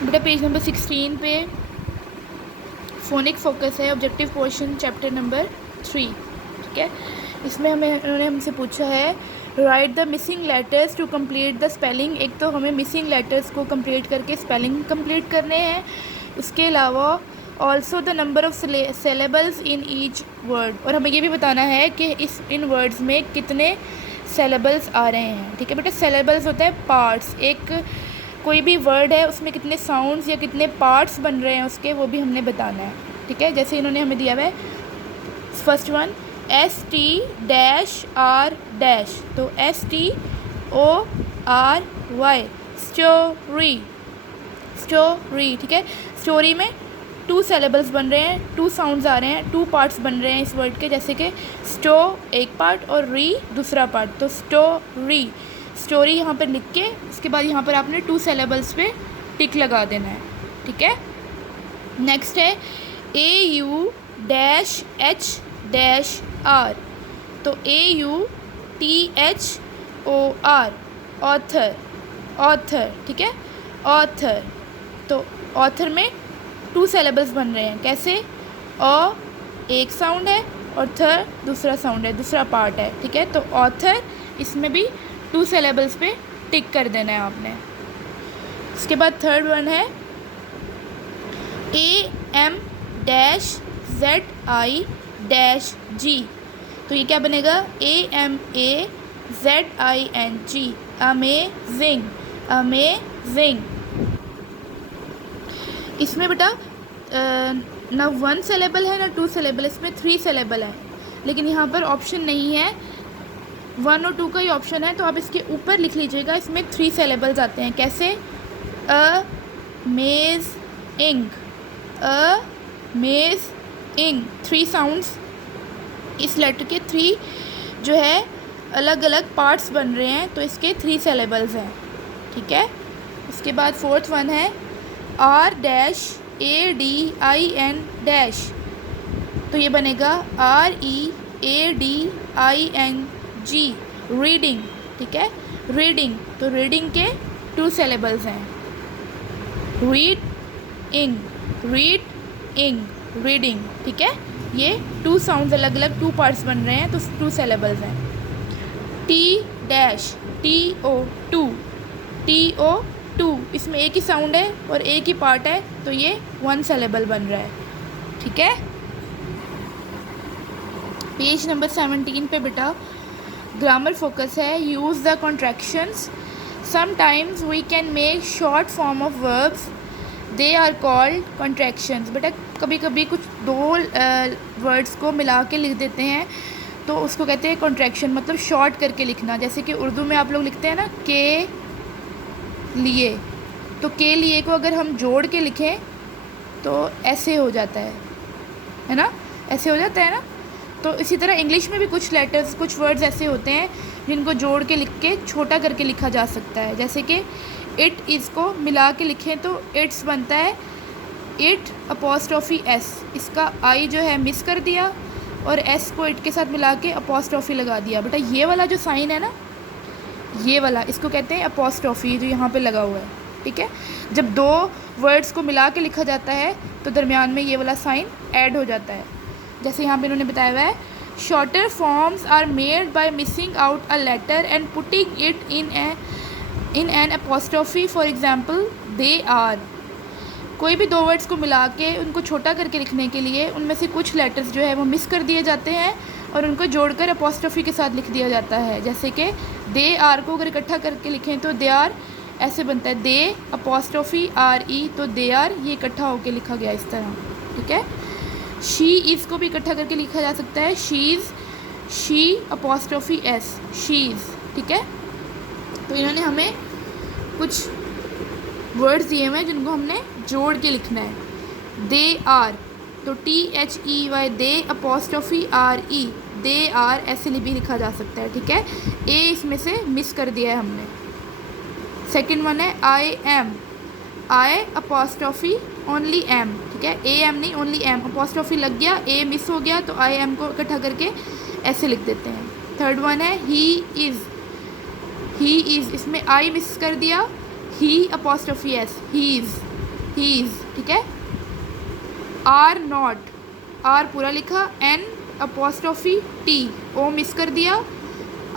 बेटा page number 16 पे phonic focus है, ऑब्जेक्टिव पोर्शन चैप्टर नंबर 3, ठीक है। इसमें उन्होंने हमसे पूछा है write the missing letters to complete the spelling. एक तो हमें मिसिंग लेटर्स को कंप्लीट करके स्पेलिंग कंप्लीट करने हैं, उसके अलावा also the number of syllables in each word, और हमें ये भी बताना है कि इन वर्ड्स में कितने सेलेबल्स आ रहे हैं, ठीक है बेटा। सेलेबल्स होता है पार्ट्स, एक कोई भी वर्ड है उसमें कितने साउंड्स या कितने पार्ट्स बन रहे हैं उसके, वो भी हमने बताना है, ठीक है। जैसे इन्होंने हमें दिया हुआ है फर्स्ट वन ST-R-, तो STORY स्टोरी, स्टोरी, ठीक है। स्टोरी में 2 सेलेबल्स बन रहे हैं, 2 साउंड्स आ रहे हैं, 2 पार्ट्स बन रहे हैं इस वर्ड के, जैसे कि स्टो एक पार्ट और री दूसरा पार्ट, तो स्टोरी, स्टोरी यहाँ पर लिख के उसके बाद यहाँ पर आपने 2 सेलेबल्स पे टिक लगा देना है, ठीक है। नेक्स्ट है AU-H-R, तो AUTHOR ऑथर, ऑथर, ठीक है, ऑथर। तो ऑथर में 2 सेलेबल्स बन रहे हैं, कैसे, अ एक साउंड है और थ दूसरा साउंड है, दूसरा पार्ट है, ठीक है। तो ऑथर इसमें भी 2 सेलेबल्स पे टिक कर देना है आपने। उसके बाद थर्ड वन है AM-ZI-G, तो ये क्या बनेगा, AMAZING, अमेजिंग, अमेजिंग। इसमें बेटा ना 1 सेलेबल है ना 2 सेलेबल, इसमें 3 सेलेबल है, लेकिन यहाँ पर ऑप्शन नहीं है, 1 और 2 का ही ऑप्शन है, तो आप इसके ऊपर लिख लीजिएगा, इसमें 3 सेलेबल्स आते हैं, कैसे, अमेजिंग, अमेजिंग, 3 साउंड्स, इस लेटर के 3 जो है अलग अलग पार्ट्स बन रहे हैं, तो इसके 3 सेलेबल्स हैं, ठीक है। उसके बाद फोर्थ वन है R-ADIN-, तो ये बनेगा READING, रीडिंग, ठीक है, रीडिंग, तो रीडिंग के 2 सेलेबल्स हैं, रीड इंग, रीड इंग, रीडिंग, ठीक है। ये 2 साउंड्स अलग अलग 2 पार्ट्स बन रहे हैं, तो 2 सेलेबल्स हैं। TO-TO2, इसमें एक ही साउंड है और एक ही पार्ट है, तो ये 1 सेलेबल बन रहा है, ठीक है। पेज नंबर 17 पे बेटा ग्रामर फोकस है, use the contractions, sometimes we can make short form of verbs, they are called contractions. बेटा कभी कभी कुछ 2 वर्ड्स को मिला के लिख देते हैं, तो उसको कहते हैं कॉन्ट्रैक्शन, मतलब शॉर्ट करके लिखना। जैसे कि उर्दू में आप लोग लिखते हैं ना के लिए, तो के लिए को अगर हम जोड़ के लिखें तो ऐसे हो जाता है ना, ऐसे हो जाता है ना। तो इसी तरह इंग्लिश में भी कुछ लेटर्स, कुछ वर्ड्स ऐसे होते हैं जिनको जोड़ के लिख के छोटा करके लिखा जा सकता है, जैसे कि इट, इसको मिला के लिखें तो इट्स बनता है इट अपोस्ट्रोफी एस, इसका आई जो है मिस कर दिया और एस को इट के साथ मिला के अपोस्ट्रोफी लगा दिया। बेटा ये वाला जो साइन है ना, ये वाला, इसको कहते हैं अपोस्ट्रोफी, जो यहाँ पे लगा हुआ है, ठीक है। जब 2 वर्ड्स को मिला के लिखा जाता है तो दरमियान में ये वाला साइन ऐड हो जाता है, जैसे यहाँ पे इन्होंने बताया हुआ है, shorter forms are made by missing out a letter and putting it in an apostrophe, for example they are. कोई भी 2 वर्ड्स को मिला के उनको छोटा करके लिखने के लिए उनमें से कुछ लेटर्स जो है वो मिस कर दिए जाते हैं और उनको जोड़कर अपोस्ट्रोफी के साथ लिख दिया जाता है, जैसे कि दे आर को अगर इकट्ठा करके लिखें तो दे आर ऐसे बनता है, दे अपोस्ट्रोफी RE, तो दे आर, ये इकट्ठा होकर लिखा गया इस तरह, ठीक है। शी इज़ को भी इकट्ठा करके लिखा जा सकता है, she's, she apostrophe S, she's, ठीक है। तो इन्होंने हमें कुछ वर्ड्स दिए हुए हैं जिनको हमने जोड़ के लिखना है, दे आर, तो THEY, they apostrophe RE, they are ऐसे भी लिखा जा सकता है, ठीक है। ए इसमें से मिस कर दिया है हमने। सेकंड वन है I am, I apostrophe only m, ठीक है, ए एम नहीं ओनली एम, अपोस्ट्रोफी लग गया, ए मिस हो गया, तो आई एम को इकट्ठा करके ऐसे लिख देते हैं। थर्ड वन है ही इज़, ही इज़, इसमें आई मिस कर दिया, he apostrophe S, he is, he is, ठीक है। आर नॉट, आर पूरा लिखा, N apostrophe T, O miss कर दिया,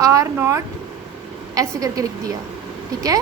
आर नॉट ऐसे करके लिख दिया, ठीक है।